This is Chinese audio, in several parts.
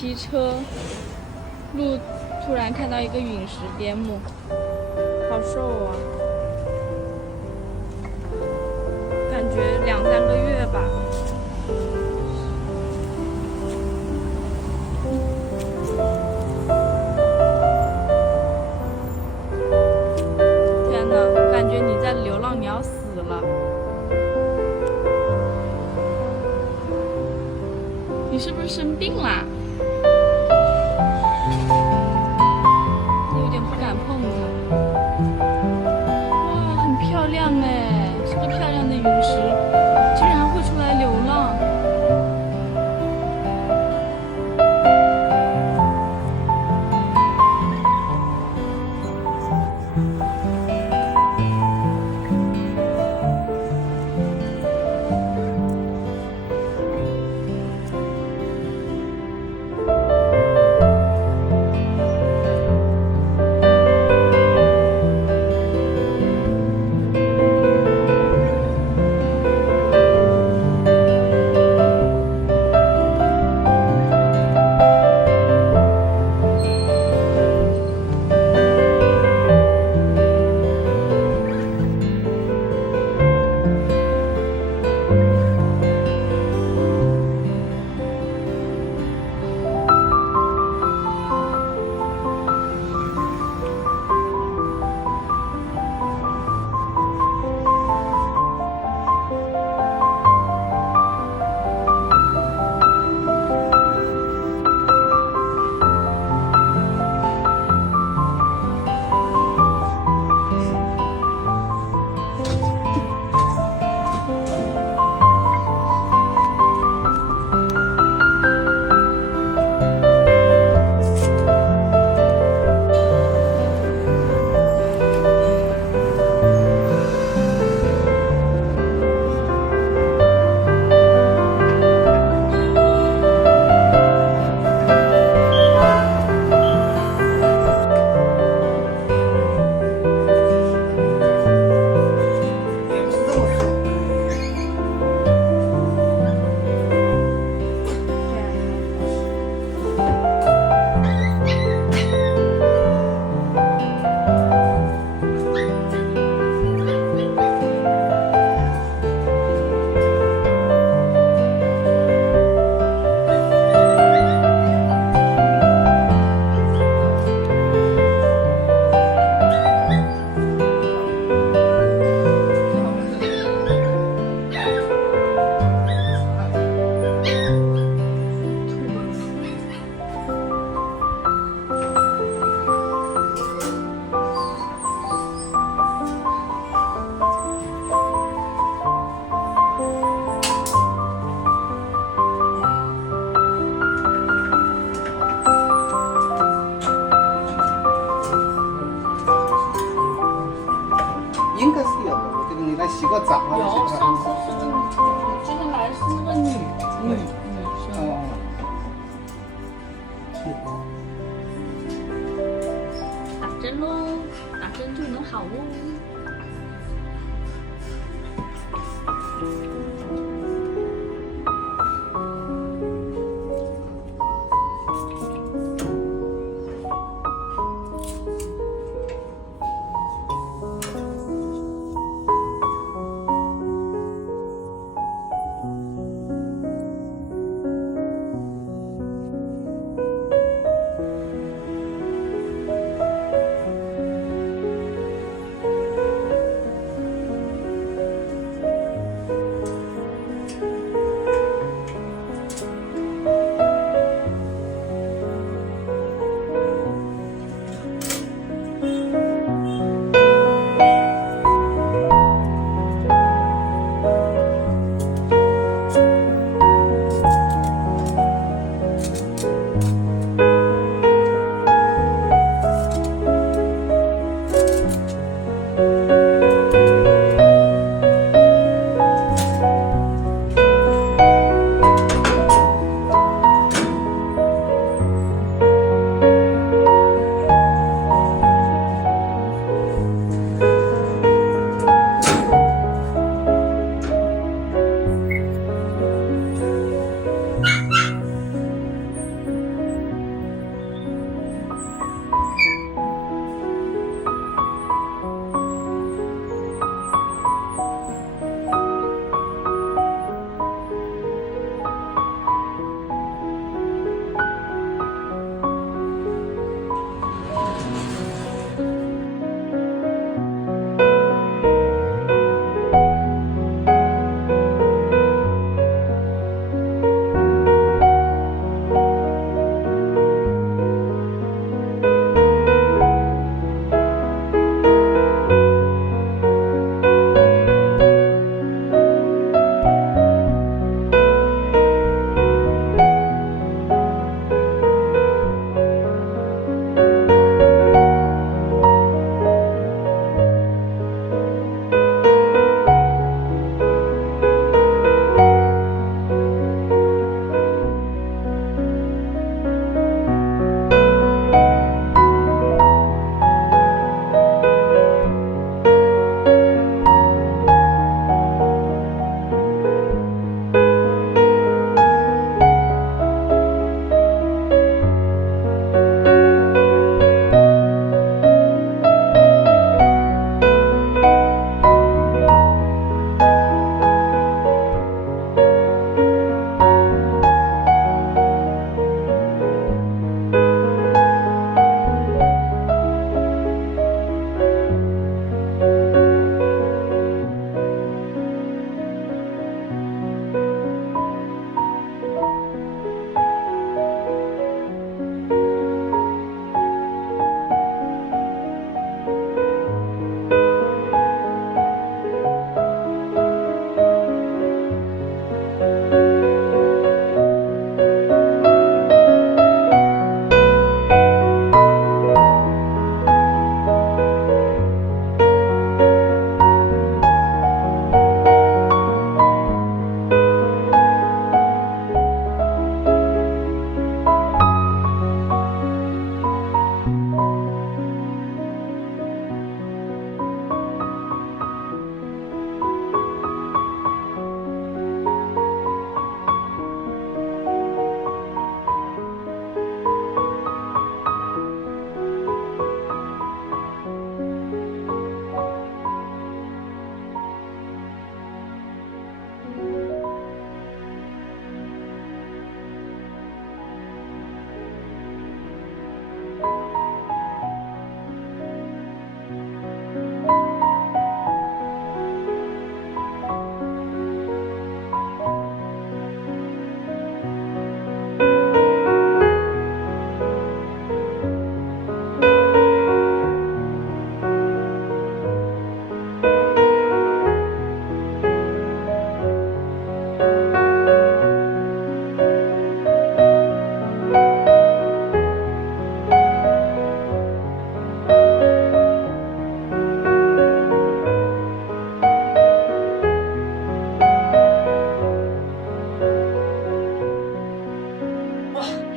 骑车，路突然看到一个陨石边牧，好瘦啊，感觉2、3个月吧。天哪，感觉你在流浪，你要死了。你是不是生病啦？我有点不敢碰它。哇，很漂亮哎，是个漂亮的陨石，竟然会出来流浪。应该是有的，我觉得你来洗个澡啊，有，上次是个女，我记得来是那个女生。哦。打针喽，打针就能好哦。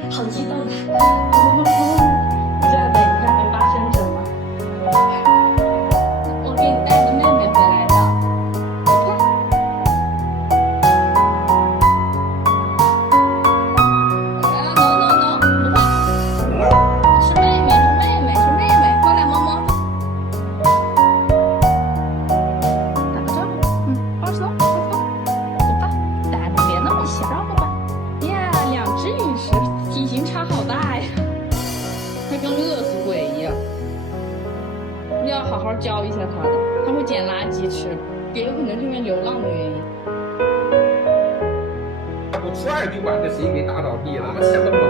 好激动啊！这样等一下会发生什么？我给你带个妹妹回来的。no，不会，是妹妹，过来摸摸。打个招呼，放松，走吧，胆子别那么小，招呼吧。呀，2只陨石，体型差好大呀，它跟饿死鬼一样。要好好教一下它的，它会捡垃圾吃，也有可能是因为流浪的原因。不出2句话，这谁给打倒地了？我想都没